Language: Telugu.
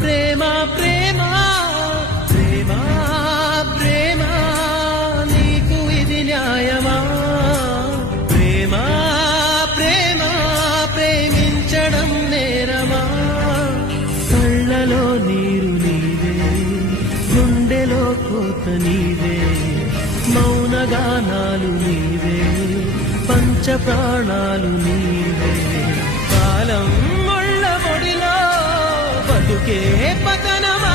ప్రేమ ప్రేమ ప్రేమ ప్రేమ నీకు ఇది న్యాయమా ప్రేమ ప్రేమ ప్రేమించడం నేరమా కళ్ళలో నీరు నీవే గుండెలో కోత నీవే మౌనగానాలు నీవే పంచ ప్రాణాలు నీవే కాలం ముళ్ళ పొడిలో బతుకే పతనమా